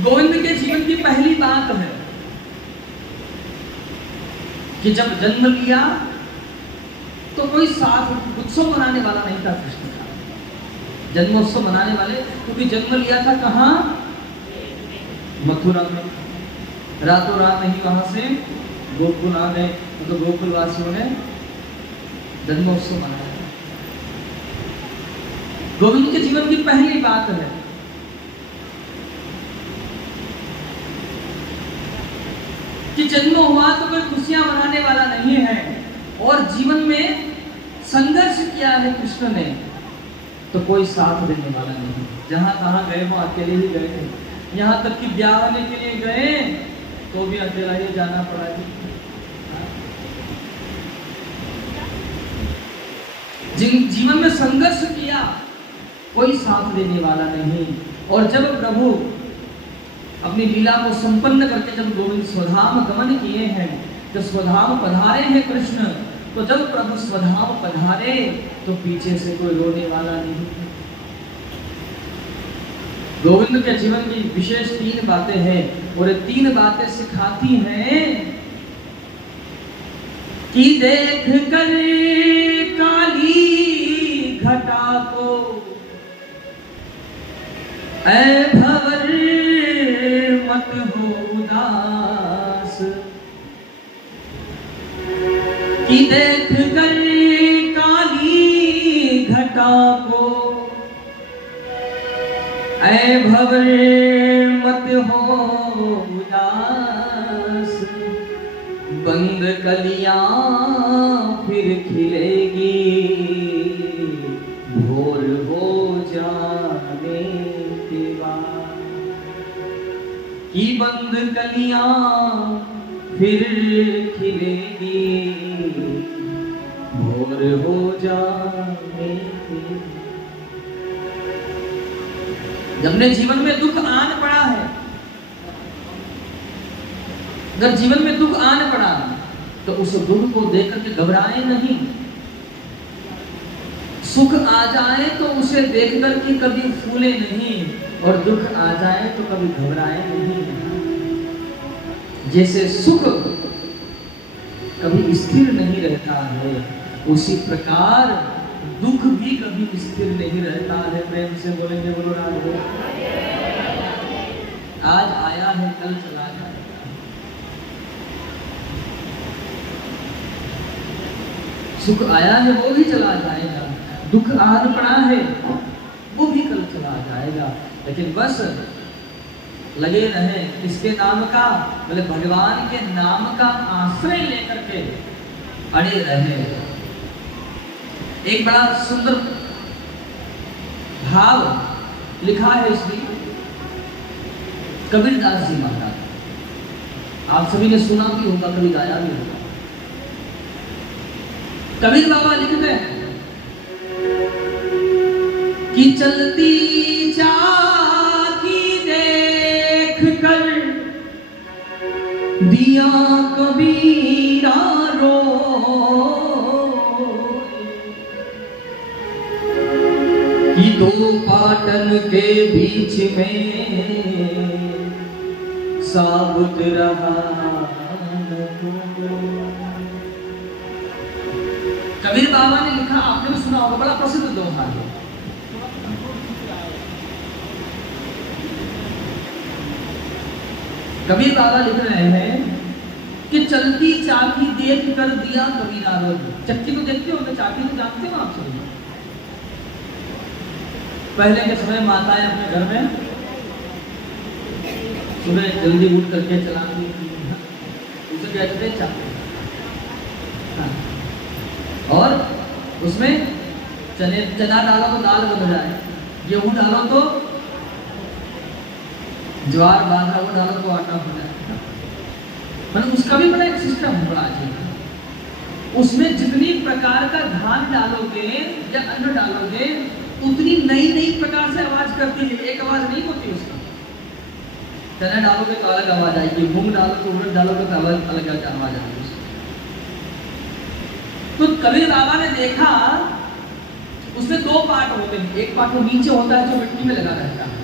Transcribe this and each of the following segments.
गोविंद के जीवन की पहली बात है कि जब जन्म लिया तो कोई साथ उत्सव मनाने वाला नहीं था कृष्ण का, जन्मोत्सव मनाने वाले, क्योंकि जन्म लिया था कहाँ? मथुरा में। रातों रात नहीं वहां से गोकुल आ गए, तो गोकुलवासियों ने जन्मोत्सव मनाया। गोविंद के जीवन की पहली बात है कि जन्म हुआ तो कोई खुशियां मनाने वाला नहीं है, और जीवन में संघर्ष किया है कृष्ण ने तो कोई साथ देने वाला नहीं। जहां कहां गए वो अकेले ही गए थे, यहाँ तक कि ब्याह होने के लिए गए तो भी अकेला ही जाना पड़ा जी। जिन जीवन में संघर्ष किया कोई साथ देने वाला नहीं। और जब प्रभु अपनी लीला को संपन्न करके जब गोविंद स्वधाम गमन किए हैं, जब स्वधाम पधारे हैं कृष्ण, तो जब प्रभु स्वधाम पधारे तो पीछे से कोई रोने वाला नहीं। गोविंद के जीवन की विशेष 3 बातें हैं, और ये 3 बातें सिखाती हैं कि देख कर काली घटा को ऐ भंवर मत हो उदास, कि देख कर काली घटा को ऐ भंवर मत हो उदास, बंद कलियां फिर खिलेगी भोर हो जाने के बाद, कि बंद कलियां फिर खिलेगी भोर हो जाने के बाद। जब ने जीवन में दुख आन पड़ा है, अगर जीवन में दुख आन पड़ा तो उस दुख को देख करके घबराए नहीं। सुख आ जाए तो उसे देख करके कभी फूले नहीं, और दुख आ जाए तो कभी घबराए नहीं। जैसे सुख कभी स्थिर नहीं रहता है, उसी प्रकार दुख भी कभी स्थिर नहीं रहता है। प्रेम से बोलेंगे बोलो राधे। आज आया है कल चला जाएगा। सुख आया है वो भी चला जाएगा, दुख आन पड़ा है वो भी कल चला जाएगा, लेकिन बस लगे रहे किसके नाम का? बोले भगवान के नाम का आश्रय लेकर के अड़े रहे। एक बड़ा सुंदर भाव लिखा है इसमें कबीरदास जी महाराज, आप सभी ने सुना भी होगा, कभी गाया भी होगा। कबीर बाबा लिखते हैं कि चलती चाकी देख कर दिया कबीरा रो, कि 2 पाटन के बीच में साबुत रहा। कबीर बाबा ने लिखा, आपने भी सुना होगा, बड़ा प्रसिद्ध दोहा है। कबीर बाबा लिख रहे हैं कि चलती चाकी देख कर दिया कबीरा रो। चक्की को देखते हो, चाकी को जानते हो आप सभी? पहले के समय माताएं अपने घर में सुबह जल्दी उठ करके चलाती थी, उसे कहते थे चाकी। और उसमें चना डालो तो दाल बन जाए, गेहूं डालो तो ज्वार, बाजरा वो डालो तो आटा बन जाए। मतलब उसका भी बड़ा एक सिस्टम है, बड़ा अच्छा। उसमें जितनी प्रकार का धान डालोगे या अन्न डालोगे उतनी नई नई प्रकार से आवाज करती है, एक आवाज नहीं होती उसका। चना डालोगे तो अलग आवाज आएगी, मूंग डालो तो उड़द डालोगे तो अलग अलग आवाज आएगी। तो कबीर बाबा ने देखा उसमें 2 पार्ट होते हैं, एक पार्ट वो नीचे होता है जो मिट्टी में लगा रहता है,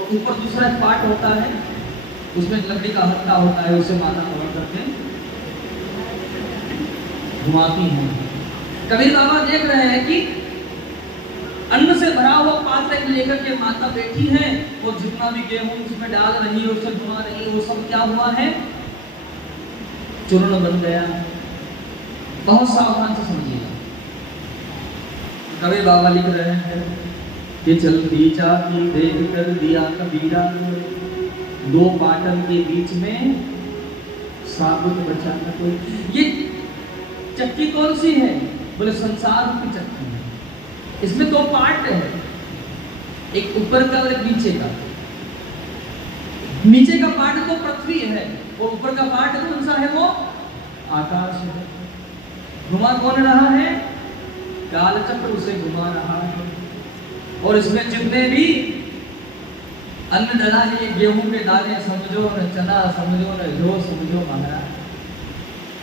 और ऊपर दूसरा एक पार्ट होता है, उसमें लकड़ी का हत्था होता है, उससे माता हवन करके घुमाती हैं। कबीर बाबा देख रहे हैं कि अन्न से भरा हुआ पात्र लेकर के माता बैठी है, वो जितना भी गेहूं उसमें डाल रही है, उससे घुमा रही है, वो सब क्या हुआ है, चूर्ण बन गया। बहुत सावधान से समझिएगा। कबीर बाबा लिख रहे हैं कि चलती चाकी देख कर दिया कबीरा, दो पाटन के बीच में साबुत बचा था कोई। ये चक्की कौन सी है? बोले संसार की चक्की है। इसमें दो पार्ट है, एक ऊपर का और एक नीचे का। नीचे का पार्ट तो पृथ्वी है और ऊपर का पार्ट कौन सा है? वो आकाश है। घुमा कौन रहा है? कालचक्र उसे घुमा रहा है। और इसमें जितने भी अन्न डला है, ये गेहूं के दाने समझो न, चना समझो न, जो समझो महाराज,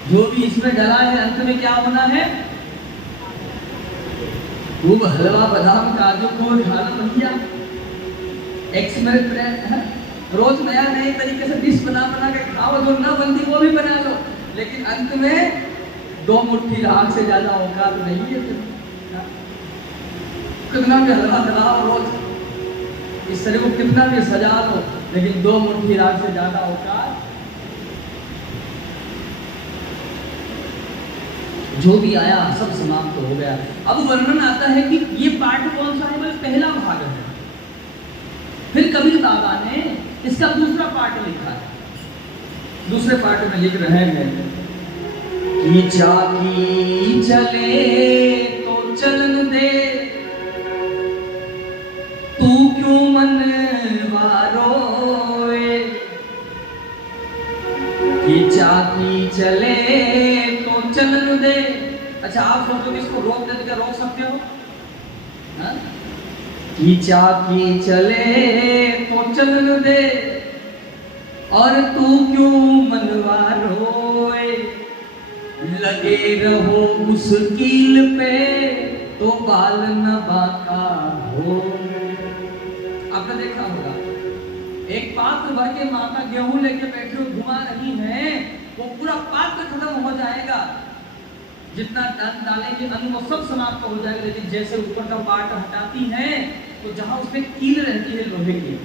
जो भी इसमें डला है अंत में क्या होना है? खूब हलवा बादाम काजू को ढाल भैया, एक्सपेरिमेंट रोज नया नए तरीके से डिश बना बना के खाओ, जो ना बनती वो भी बना लो, लेकिन अंत में दो मुट्ठी राख से ज्यादा औकात नहीं है। कितना भी हलवा बनाओ रोज, इस शरीर को कितना भी सजा लो, लेकिन दो मुट्ठी राख से ज्यादा औकात। जो भी आया सब समाप्त हो गया। अब वर्णन आता है कि ये पाठ कौन सा है? बोले पहला भाग है। फिर कबीर बाबा ने इसका दूसरा पार्ट लिखा है। दूसरे पार्ट में लिख रहे हैं कि चाकी चले तो चलन दे, तू क्यों मन वारोए। कि चाकी चले तो चलन दे। अच्छा, आप सोचो कि इसको रोक दे, क्या रोक सकते हो? हाँ? कि चाकी चले तो चलन दे, और तू क्यों मनवा रोए। लगे रहो उस कील पे तो बाल न बाका हो। आपने देखा होगा, एक पात्र भर के माता गेहूं लेके बैठे घुमा रही है, वो पूरा पात्र खत्म हो जाएगा, जितना डालेंगे अन्न वो सब समाप्त हो जाएगा, लेकिन जैसे ऊपर का पार्ट हटाती है तो जहां उसमें कील रहती है लोहे की,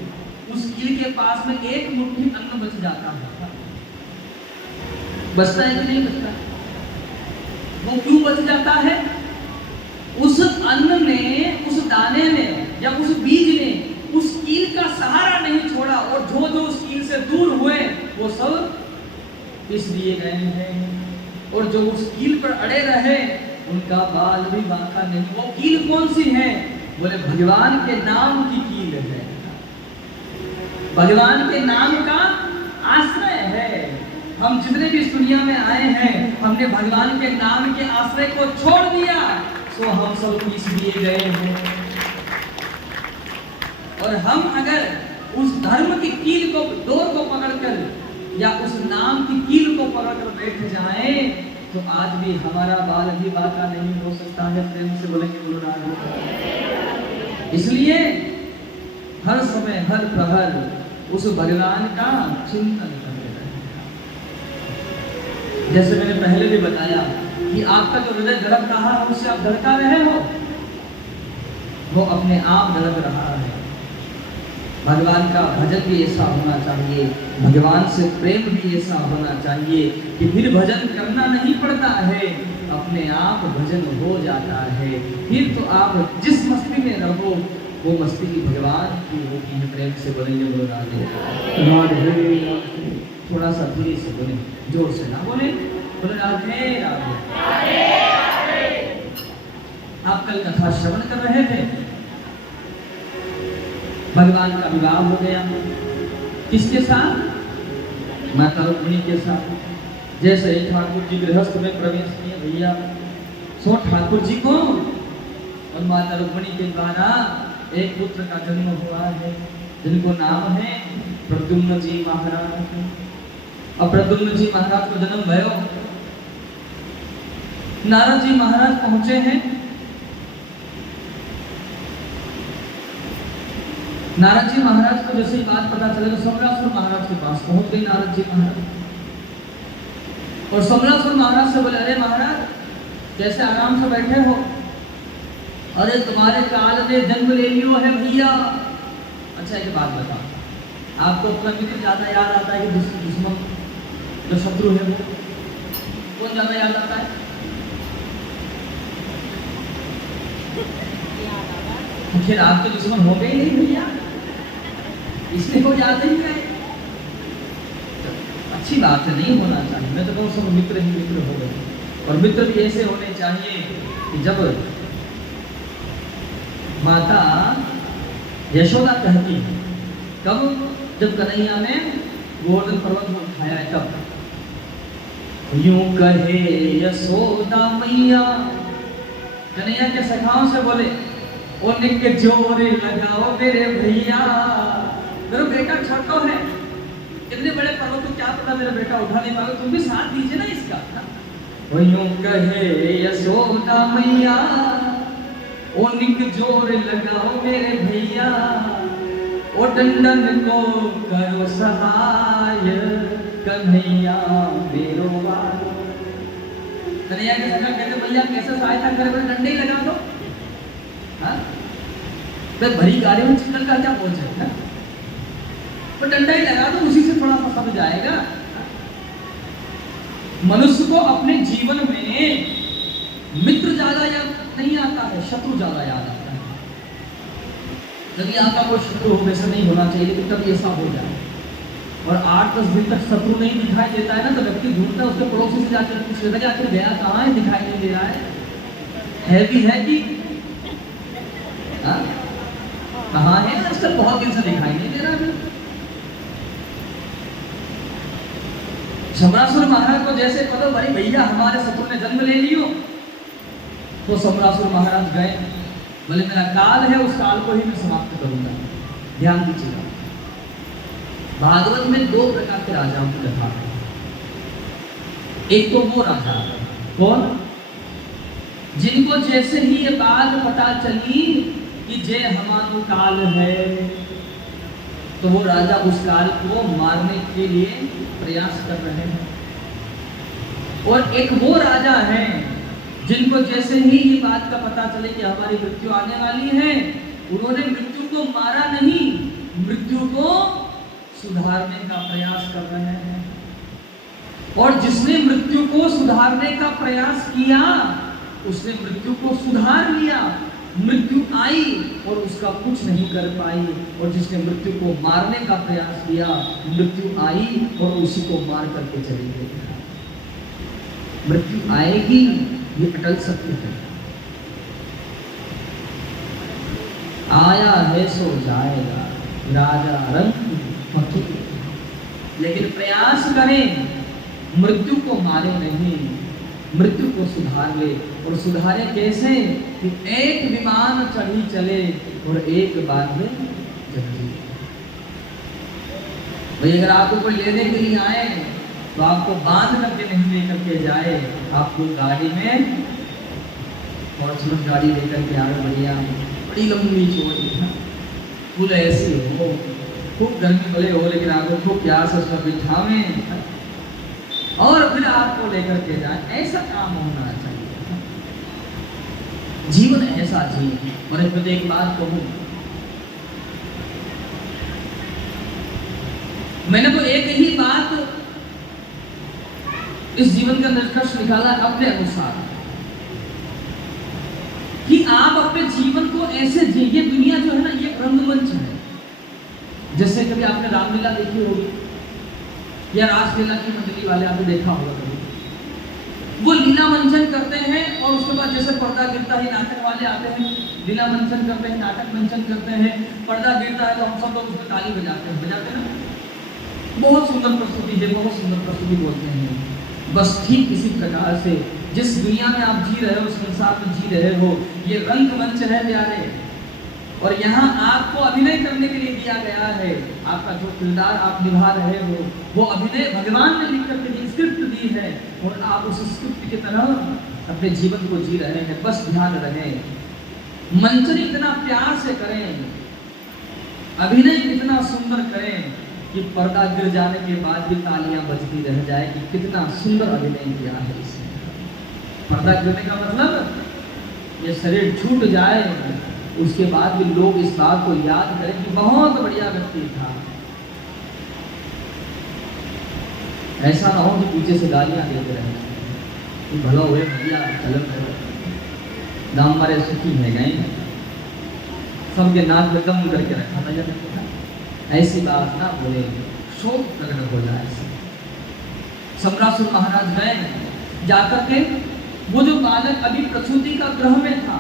उस कील के पास में एक मुट्ठी अन्न बच जाता है। बचता है कि नहीं बचता? वो क्यों बच जाता है? उस अन्न ने, उस दाने ने या उस बीज ने उस कील का सहारा नहीं छोड़ा, और जो जो उस कील से दूर हुए वो सब पिस दिए गए हैं, और जो उस कील पर अड़े रहे उनका बाल भी बांका नहीं। वो कील कौन सी है? बोले भगवान के नाम की कील है, भगवान के नाम का आश्रय है। हम जितने भी इस दुनिया में आए हैं, हमने भगवान के नाम के आश्रय को छोड़ दिया, सो हम सब पीस दिए गए हैं। और हम अगर उस धर्म की कील को, डोर को पकड़कर या उस नाम की कील को पकड़कर बैठ जाएं, तो आज भी हमारा बाल भी बाका नहीं हो सकता है। प्रेम से बोलेंगे गुरु नानक। इसलिए हर समय हर प्रहर उस भगवान का चिंतन करते रहे। जैसे मैंने पहले भी बताया कि आपका जो हृदय धड़क रहा है उससे आप धड़का रहे हो, वो अपने आप धड़क रहा है। भगवान का भजन भी ऐसा होना चाहिए, भगवान से प्रेम भी ऐसा होना चाहिए कि फिर भजन करना नहीं पड़ता है, अपने आप भजन हो जाता है। फिर तो आप जिस मस्ती में रहो वो मस्ती की भगवान की होती है। प्रेम से बोलेंगे बोलो राधे राधे। थोड़ा सा धीरे से बोले, जोर से ना बोले, बोले राधे राधे। आप कल कथा श्रवण कर रहे थे, भगवान का विवाह हो गया। किसके साथ? माता रुक्मिणी के साथ। जैसे ही ठाकुर जी गृहस्थ में प्रवेश किए भैया, सो ठाकुर जी को और माता रुक्मिणी के द्वारा एक पुत्र का जन्म हुआ है, जिनको नाम है प्रद्युम्न जी महाराज। और प्रद्युम्न जी महाराज को जन्म भयो। नारद जी महाराज पहुंचे हैं, नारद जी महाराज को जैसे ही बात पता चले तो समरासुर महाराज के पास पहुंच गई नारद जी महाराज, और समरासुर महाराज से बोले, अरे महाराज कैसे आराम से बैठे हो? अरे तुम्हारे काल ने जन्म ले लियो है भैया। अच्छा एक बात बताओ, आपको अपना मित्र ज्यादा याद आता है कि दुश्मन जो शत्रु है वो कौन ज्यादा याद आता है? फिर आपके दुश्मन हो गए नहीं भैया, इसलिए वो याद नहीं है। अच्छी बात है, नहीं होना चाहिए। मैं तो कहूँ सब मित्र ही मित्र हो गए, और मित्र भी ऐसे होने चाहिए कि जब माता यशोदा कहती है, कब? जब कन्हैया ने गोवर्धन पर्वत को उठाया है तब, यूं कहे यशोदा मैया, कन्हैया के सखाओं से बोले, ओ निक जोरे लगाओ मेरे भैया, मेरा बेटा छोटा है, इतने बड़े पर्वत को क्या पता मेरा बेटा उठा नहीं पाएगा, तुम भी साथ दीजिए ना इसका। वो यूं कहे यशोदा मैया, ओ निक जोरे लगाओ मेरे भैया, ओ डंडन को करो सहाय, कन्हैया मेरो वालो। कन्हैया के सखा कहते, भैया कैसे सहायता करे? बोले डंडे ही लगा दो। हाँ, तो भरी गाड़ी में चिकन का क्या पहुंच है? तो डंडा ही लगा दो, उसी से थोड़ा सा समझ आएगा। मनुष्य को अपने जीवन में मित्र ज्यादा याद नहीं आता है, शत्रु ज्यादा याद आता है। यदि आपका कोई शत्रु हो, वैसा नहीं होना चाहिए, लेकिन कभी ऐसा हो जाए और 8-10 दिन तक शत्रु नहीं दिखाई देता है ना, तो व्यक्ति ढूंढता है, उसके पड़ोसी से जाकर पूछ लेता है कि आखिर गया कहाँ है, दिखाई नहीं दे रहा है भी है कि कहाँ है? आजकल बहुत दिन से दिखाई नहीं दे रहा है। समरासुर महाराज को जैसे पता भाई भैया हमारे शत्रु ने जन्म ले लियो, तो समरासुर महाराज गए, बोले मेरा काल है, उस काल को ही मैं समाप्त करूंगा। ध्यान दीजिएगा, भागवत में 2 प्रकार के राजाओं की कथा है। एक तो वो राजा कौन, जिनको जैसे ही ये बात पता चली कि जय हमारो काल है, तो वो राजा उस काल को मारने के लिए प्रयास कर रहे हैं। और एक वो राजा है जिनको जैसे ही ये बात का पता चले कि हमारी मृत्यु आने वाली है, उन्होंने मृत्यु को मारा नहीं, मृत्यु को सुधारने का प्रयास कर रहे हैं। और जिसने मृत्यु को सुधारने का प्रयास किया, उसने मृत्यु को सुधार लिया। मृत्यु आई और उसका कुछ नहीं कर पाई, और जिसने मृत्यु को मारने का प्रयास किया, मृत्यु आई और उसी को मार करके चली गई। मृत्यु आएगी, ये अटल सत्य है। आया है सो जाएगा, राजा रंग फकीर। लेकिन प्रयास करें, मृत्यु को मारे नहीं, मृत्यु को सुधार ले। और सुधारे कैसे? कि एक विमान चढ़ी चले और एक बांध चढ़ी। भाई अगर आपको कोई लेने के लिए आए तो आपको बांध करके नहीं लेकर के जाए, आपको गाड़ी में फॉर्च्यूनर गाड़ी लेकर के आए, बढ़िया बड़ी लंबी चौड़ी फुल ऐसी हो, खूब गर्मी भले हो, लेकिन आपको खूब प्यार से उसमें बिठावे और फिर आपको लेकर के जाए। ऐसा काम होना चाहिए। जीवन ऐसा जिए। और एक बात कहूं, मैंने तो एक ही बात इस जीवन का निष्कर्ष निकाला अपने अनुसार कि आप अपने जीवन को ऐसे जिए। ये दुनिया जो है ना, ये रंगमंच है। जैसे कभी आपने रामलीला देखी होगी या रासलीला की मंडली वाले आपने देखा होगा, कभी वो लीला मंचन करते हैं और उसके बाद जैसे पर्दा गिरता है, नाटक वाले आते हैं, लीला मंचन करते हैं, नाटक मंचन करते हैं, पर्दा गिरता है तो हम सब लोग उसमें ताली बजाते हैं ना, बहुत सुंदर प्रस्तुति है, बहुत सुंदर प्रस्तुति बोलते हैं। बस ठीक इसी प्रकार से जिस दुनिया में आप जी रहे हो, संसार में जी रहे हो, ये रंगमंच है प्यारे। और यहाँ आपको अभिनय करने के लिए दिया गया है। आपका जो किरदार आप निभा रहे हो, वो अभिनय भगवान ने लिख करके स्क्रिप्ट दी है, और आप उस स्क्रिप्ट की तरह अपने जीवन को जी रहे हैं। बस ध्यान रहे, मंचन इतना प्यार से करें। अभिनय कितना सुंदर करें कि पर्दा गिर जाने के बाद भी तालियां बजती रह जाए कि कितना सुंदर अभिनय किया है इसने। पर्दा गिरने का मतलब ये शरीर छूट जाए, उसके बाद भी लोग इस बात को याद करें कि बहुत बढ़िया व्यक्ति था। ऐसा ना हो कि पीछे से गालियां देते रहे कि भला हुए भैया चलो दाम मारे सुखी है गए, सबके नाक में दम करके रखा था। ऐसी बात ना बोले, शोक प्रकट हो जाए। सम्रासुर महाराज गए, जाकर के वो जो बालक अभी प्रसूति का ग्रह में था,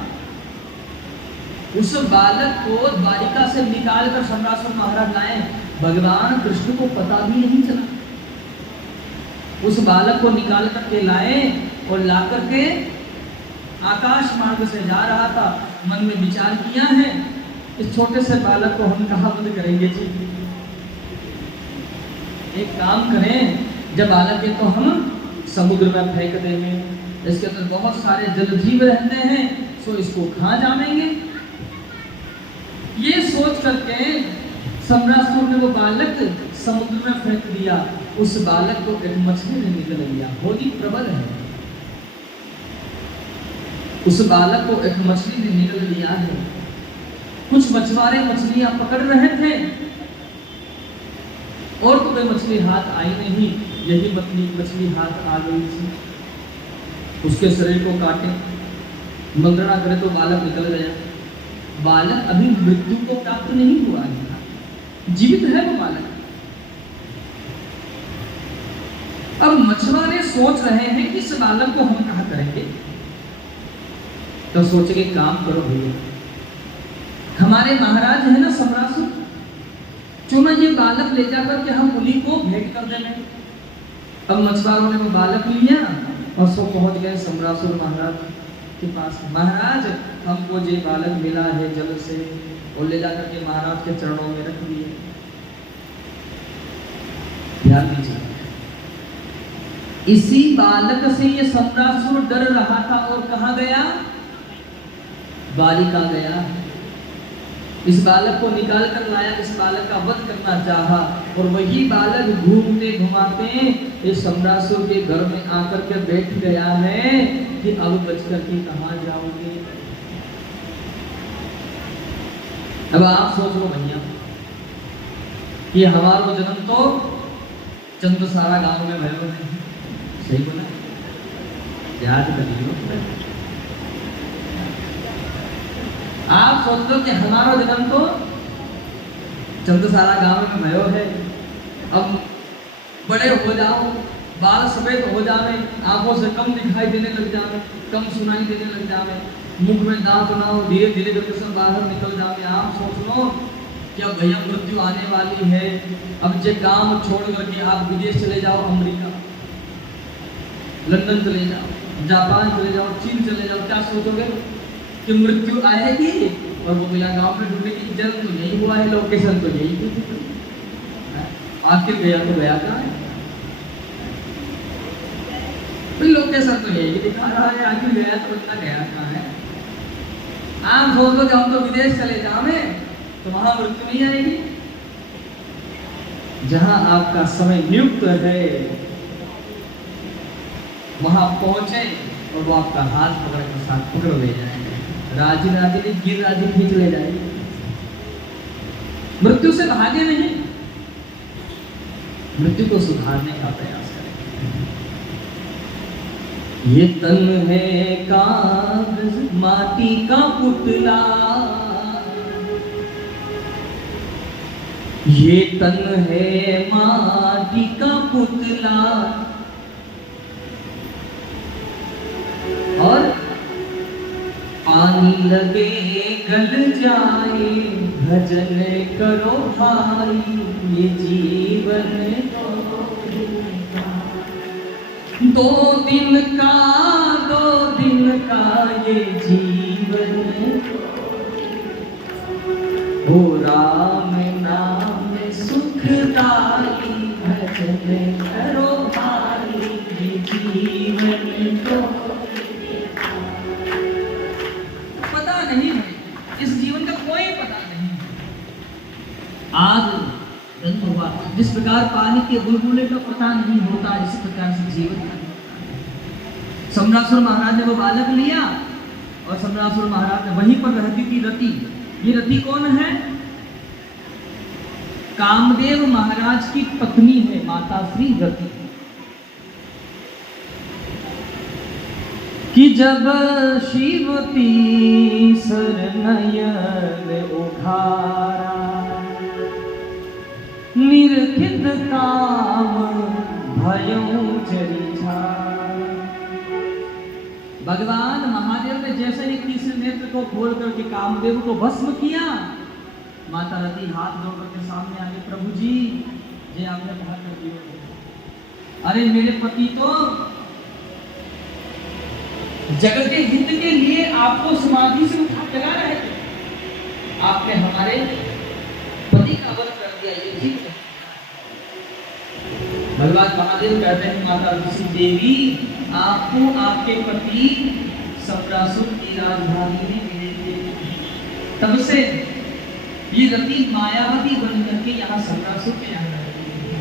उस बालक को द्वारिका से निकाल कर सम्रासुर महाराज लाए। भगवान कृष्ण को पता भी नहीं चला। उस बालक को निकाल करके लाए और ला करके आकाश मार्ग से जा रहा था। मन में विचार किया है, इस छोटे से बालक को हम कहाँ बंद करेंगे जी। एक काम करें, जब बालक है तो हम समुद्र में फेंक देंगे, इसके अंदर बहुत सारे जलजीव रहते हैं, सो इसको खा जाएंगे। ये सोच करके सम्रासुर ने वो बालक समुद्र में फेंक दिया। उस बालक को एक मछली ने निकल लिया, बहुत ही प्रबल है। उस बालक को एक मछली ने निकल लिया है। कुछ मछुआरे मछलियां पकड़ रहे थे और तो कोई मछली हाथ आई नहीं, यही मछली हाथ आ गई थी। उसके शरीर को काटे, मंत्रणा करे तो बालक निकल गया। बालक अभी मृत्यु को प्राप्त नहीं हुआ है, जीवित है वो बालक। अब मछुआरे सोच रहे हैं कि इस बालक को हम कहाँ करेंगे, तो सोचे काम करो भैया, हमारे महाराज है ना सम्रासुर, क्यों ना ये बालक ले जाकर के हम उन्हीं को भेंट कर देंगे। अब मछुआरों ने वो बालक लिया और सो पहुंच गए सम्रासुर महाराज के पास। महाराज हमको ये बालक मिला है जल से, और ले जाकर के महाराज के चरणों में रख दिए। ध्यान दीजिए, इसी बालक से ये सम्रासुर डर रहा था और कहाँ गया, द्वारिका गया। इस बालक को निकाल कर लाया, इस बालक का वध करना चाहा, और वही बालक घूमते घुमाते इस सम्रासुर के घर में आकर के बैठ गया है कि अब बचकर के कहाँ जाओगे। अब आप सोच लो भैया कि हमारा जन्म तो चंद्रसारा गांव में भयो नहीं, सही बोला, याद कर लो। आप सोच लो कि हमारा जन्म तो चंद्रसारा गांव में भयो है। अब बड़े हो जाओ, बाल सफेद हो जावे, आंखों से कम दिखाई देने लग जावे, कम सुनाई देने लग जावे, मुख में दांत ना हो, धीरे धीरे करके सब बाहर निकल जावे। आप सोच लो कि अब भैया मृत्यु आने वाली है। अब जे काम छोड़ करके आप विदेश चले जाओ, अमेरिका, लंदन चले जाओ, जापान चले जाओ, चीन चले जाओ, क्या सोचोगे कि मृत्यु आएगी और वो भैया गांव में ढूंढेगी। जन्म तो यही हुआ है, लोकेशन तो यही थी, आखिर गया तो गया कहाँ है, तो लोकेशन तो यही दिखा रहा है, आखिर गया तो इतना गया कहाँ है। आप सोच लो कि हम तो विदेश चले जावे तो वहां मृत्यु नहीं आएगी। जहां आपका समय नियुक्त है वहां पहुंचे और वो आपका हाथ पकड़ के साथ पकड़ ले जाएंगे, राजी राजी नहीं, गिर राजी खींच ले जाएंगे। मृत्यु से भागे नहीं, मृत्यु को सुधारने का प्रयास करें। ये तन है कागज माटी का पुतला, ये तन है माटी का पुतला, और पानी लगे गल जाए, भजन करो भाई, ये जीवन दो दिन का ये जीवन, हो राम नाम सुखदाई, भजन करो भाई, ये जीवन तो पता नहीं है, इस जीवन का कोई पता नहीं। नहीं होगा। जिस प्रकार पानी के बुलबुले का पता नहीं होता, इस प्रकार से जीवन का। सम्रासुर महाराज ने वो बालक लिया और सम्रासुर महाराज ने वहीं पर रहती थी रति। ये रति कौन है? कामदेव महाराज की पत्नी है, माता श्री रति। कि जब शिवती सरनयन उघारा, निरखित काम भयों जरिझा। भगवान महादेव ने जैसे ही तीसरे नेत्र को खोल करके कामदेव को भस्म किया, माता रति हाथ जोड़ करके सामने आ गई, प्रभु जी ये आपने कहा कर दिया। अरे मेरे पति तो जगत के हित के लिए आपको समाधि से उठा लगा रहे थे, आपने हमारे पति का वध कर दिया, ये ठीक है। भगवान महादेव कहते हैं माता ऋषि देवी, आपको आपके पति सम्रासुर की राजधानी में मिले थे, तब से ये रति मायावती बन करके यहाँ सम्रासुर के यहाँ रहती है।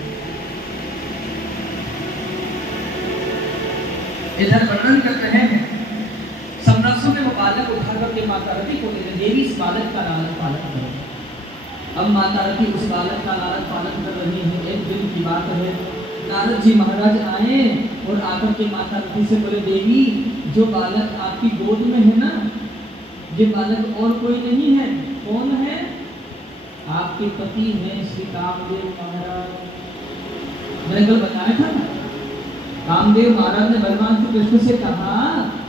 इधर वर्णन कर रहे हैं, सम्रासुर ने वो बालक उठा करके माता रति को दे, देवी इस बालक का लालन पालन करो। अब माता रति उस बालक का लालन पालन कर रही है। एक दिन की बात है, नारद जी महाराज आए और आकर के माता रति से बोले, देवी जो बालक आपकी गोद में है ना, ये बालक और कोई नहीं है। कौन है? आपके पति हैं श्री कामदेव महाराज। मैंने कल बताया था ना, कामदेव महाराज ने भगवान श्री कृष्ण से कहा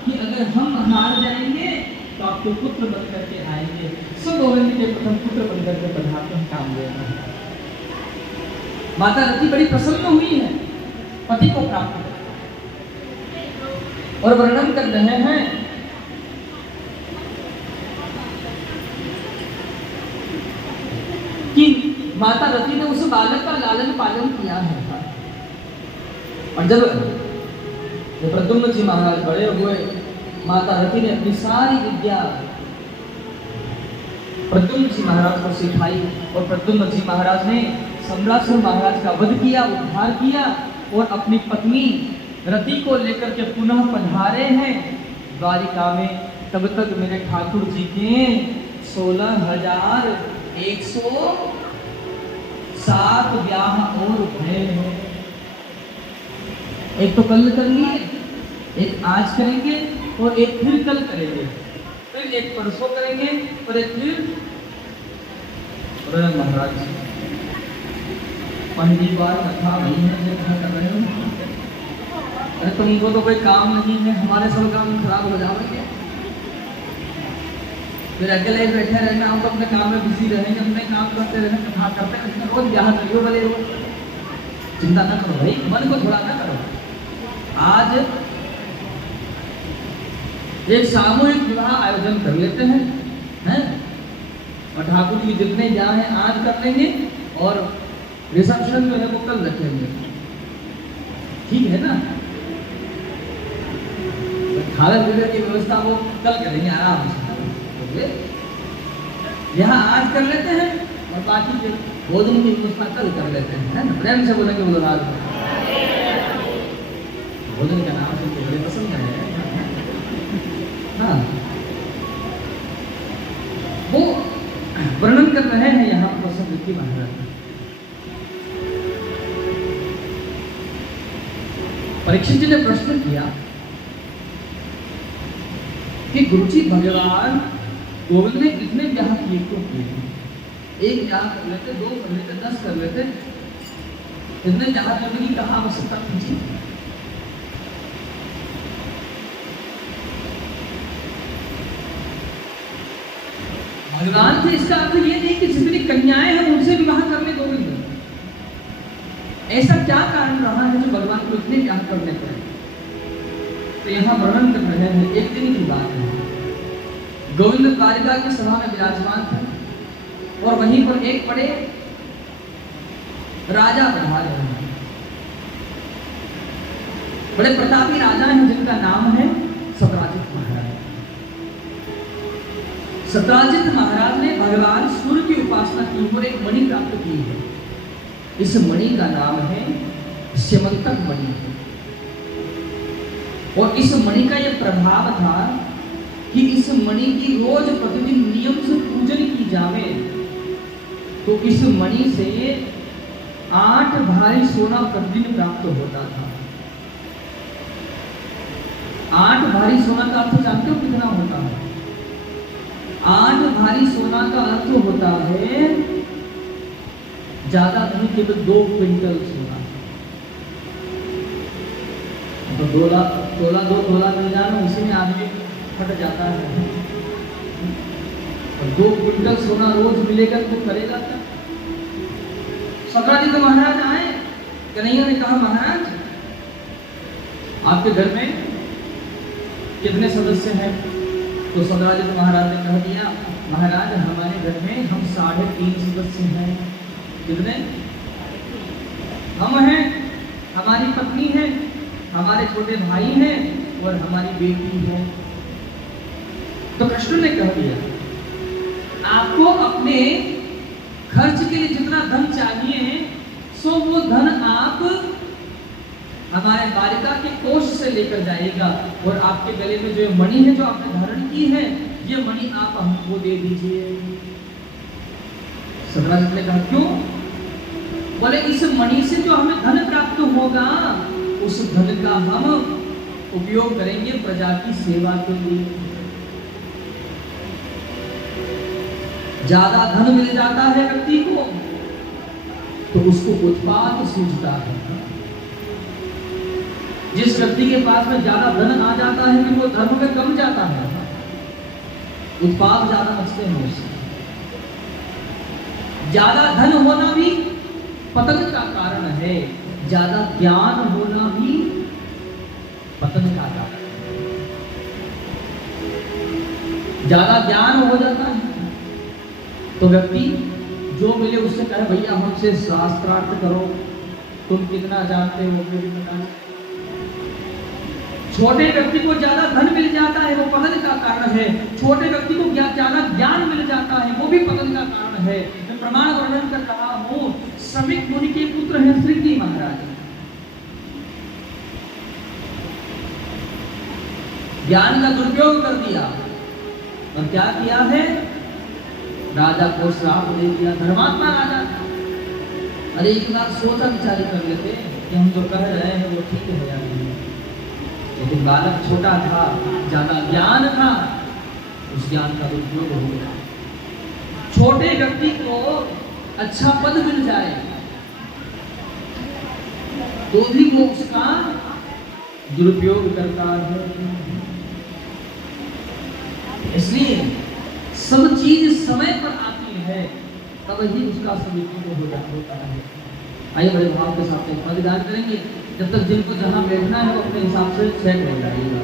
कि अगर हम हार जाएंगे तो आपको पुत्र बन करके आएंगे। सो गोविंद के प्रथम पुत्र बन करके पधारते हैं कामदेव। माता रति बड़ी प्रसन्न हुई है पति को प्राप्त कर, और वर्णन कर रहे हैं कि माता रति ने उस बालक का लालन पालन किया है। और जब प्रद्युम्न जी महाराज बड़े हुए, माता रति ने अपनी सारी विद्या प्रद्युम्न जी महाराज को सिखाई, और प्रद्युम्न जी महाराज ने सम्रासुर महाराज का वध किया, उद्धार किया, और अपनी पत्नी रति को लेकर के पुनः पधारे हैं द्वारिका में। तब तक मेरे ठाकुर जी के 16,107 ब्याह और भय हैं। एक तो कल कर लिए, एक आज करेंगे, और एक फिर कल करेंगे, फिर एक परसों करेंगे, और एक फिर महाराज पहली बार कथा नहीं है जो कथा कर रहे हो। अरे तुमको तो कोई काम नहीं है, हमारे सब काम खराब हो जाएंगे। फिर अकेले बैठे रहना, हम तो अपने काम में बिजी रहेंगे, अपने काम करते रहना, कथा करते हैं, रोज ब्याह करियो भले हो, चिंता ना करो भाई, मन को थोड़ा ना करो। आज एक सामूहिक विवाह आयोजन कर लेते हैं, और ठाकुर जी जितने जहाँ हैं आज कर लेंगे, और रिसेप्शन जो है वो कल रखेंगे, ठीक है ना। खाना पीने की व्यवस्था वो कल करेंगे आराम से। यहाँ आज कर लेते हैं, और बाकी फिर भोजन की व्यवस्था कल कर लेते हैं, है ना। प्रेम से बोलेंगे बोलो राज, भोजन का नाम सुनते बड़े पसंद है। हाँ, वो वर्णन कर रहे हैं यहाँ प्रसन्न महाराज। परीक्षित जी ने प्रश्न किया कि गुरुजी भगवान गोविंद ने कितने ब्याह किए क्यों किए? एक ब्याह कर लेते, 2 कर लेते, 10 कर लेते, इतने ब्याह करने की कहाँ आवश्यकता थी? भगवान से इसका अर्थ ये नहीं कि जितनी कन्याएं हैं उनसे विवाह करने गोविंद, ऐसा क्या कारण रहा है जो भगवान को इतने ब्याह करने पड़े? तो यहाँ वर्णन कर रहे हैं, एक दिन की बात है, गोविंद द्वारिका की सभा में विराजमान थे, और वहीं पर एक बड़े राजा पधारे हैं, बड़े प्रतापी राजा हैं, जिनका नाम है सत्राजित महाराज। सत्राजित महाराज ने भगवान सूर्य की उपासना की और एक मणि प्राप्त की है। इस मणि का नाम है स्यमंतक मणि। और इस मणि का यह प्रभाव था कि इस मणि की रोज प्रतिदिन नियम से पूजन की जावे तो इस मणि से 8 भारी सोना प्रतिदिन प्राप्त होता था। 8 भारी सोना का अर्थ जानते हो कितना होता है? 8 भारी सोना का अर्थ होता है ज्यादा नहीं केवल 2 क्विंटल सोना। तो 2 तोला मिल जाना उसी में आदमी फट जाता है। और 2 क्विंटल सोना रोज मिलेगा तो करेगा क्या? सतराजित महाराज आए, कन्हैया ने कहा महाराज आपके घर में कितने सदस्य हैं? तो सतराजित महाराज ने कह दिया महाराज हमारे घर में हम 3.5 सदस्य हैं। कितने? हम हैं, हमारी पत्नी है, हमारे छोटे भाई हैं और हमारी बेटी है। तो कृष्ण ने कह दिया आपको अपने खर्च के लिए जितना धन चाहिए सो वो धन आप हमारे बालिका के कोष से लेकर जाएगा और आपके गले में जो मणि है जो आपने धारण की है ये मणि आप हमको दे दीजिए। सतराजित ने कहा क्यों? बोले इस मणि से जो हमें धन प्राप्त होगा उस धन का हम उपयोग करेंगे प्रजा की सेवा के लिए। ज्यादा धन मिल जाता है व्यक्ति को तो उसको उत्पात सूझता है। जिस व्यक्ति के पास में ज्यादा धन आ जाता है कि वो धर्म में कम जाता है, उत्पात ज्यादा मचते हैं उससे। ज्यादा धन होना भी पतन का कारण है, ज्यादा ज्ञान होना भी पतन का कारण है। ज्यादा ज्ञान हो जाता है तो व्यक्ति जो मिले उससे कहे भैया हमसे शास्त्रार्थ करो, तुम कितना जानते हो मुझे भी पता नहीं। छोटे व्यक्ति को ज्यादा धन मिल जाता है वो पतन का कारण है, छोटे व्यक्ति को ज्यादा ज्ञान मिल जाता है वो भी पतन का कारण है। मैं प्रमाण वर्णन कर रहा हूं, श्रमिक मुनि के पुत्र हैं श्रृंगी महाराज। ज्ञान का दुरुपयोग कर दिया और क्या किया है? राजा को श्राप दे दिया। धर्मात्मा राजा, अरे एक बार सोचा विचार कर लेते कि हम जो कह रहे हैं वो ठीक है या नहीं। लेकिन बालक छोटा था, ज्यादा ज्ञान था, उस ज्ञान का दुरुपयोग हो गया। छोटे व्यक्ति को अच्छा पद मिल जाए तो भी वो उसका दुरुपयोग करता है। इसलिए सब चीज समय पर आती है तब ही उसका सदुपयोग हो जाता है। आइए बड़े भाव के साथ पदगान करेंगे। जब तक जिनको जहां बैठना है वो अपने हिसाब से सेट हो जाएगा।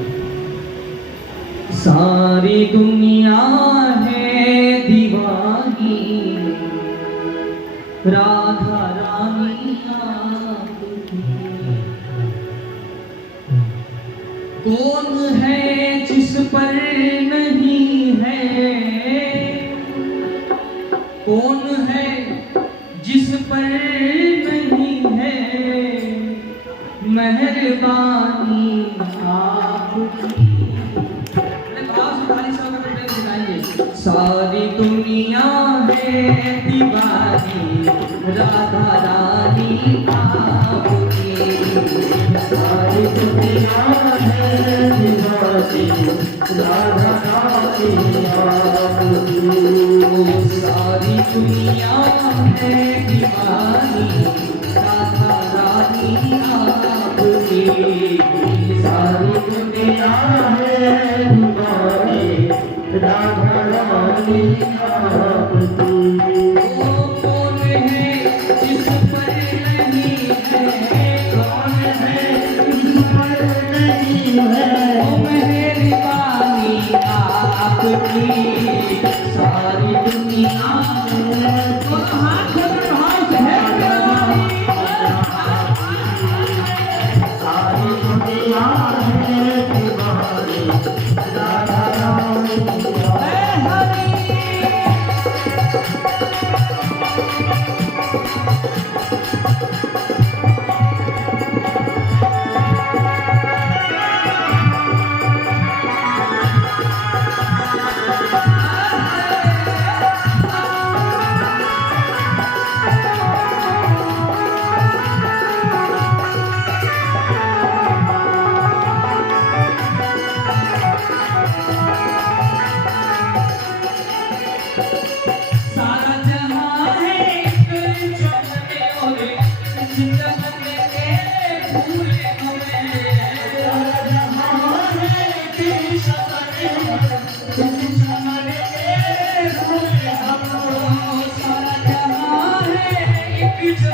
सारी दुनिया है दीवानी राधा रानी आपकी, कौन है जिस पर नहीं है, कौन है जिस पर नहीं है मेहरबानी आपकी। सारी दुनिया है दीवानी राधा रानी आपकी, सारी दुनिया है दीवानी राधा रानी आपकी, सारी दुनिया है दीवानी राधा रानी आपकी, सारी दुनिया है दीवानी राधा रानी आपकी। कौन है जिस पर नहीं है, कौन है जिस पर नहीं है मेहरबानी आपकी, सारी दुनिया है। हाथ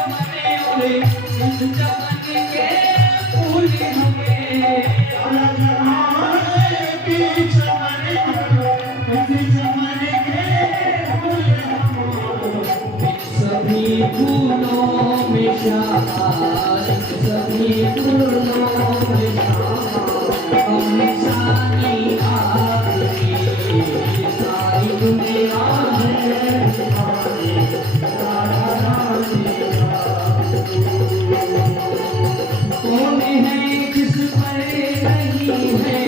चमने उड़े इस चमन के फूल हमें सभी फूलों में शार सभी फूलों में शार हमेशा ही आपकी सारी दुनिया है तुम्हारी राधा रानी कौन है किस पर नहीं है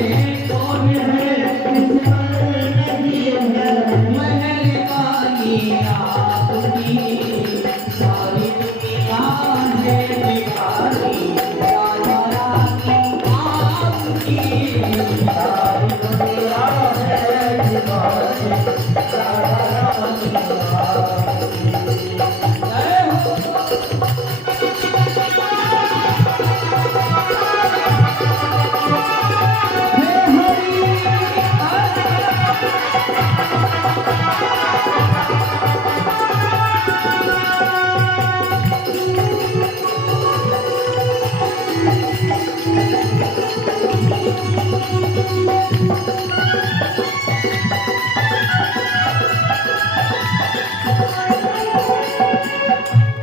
कौन है किस पर नहीं है मेहरबानी आपकी सारी दुनिया है भिखारी राधा रानी आपकी सारी दुनिया है भिखारी राधा रानी आपकी जय हो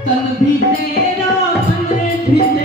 तन भी तेरा मन भी तेरा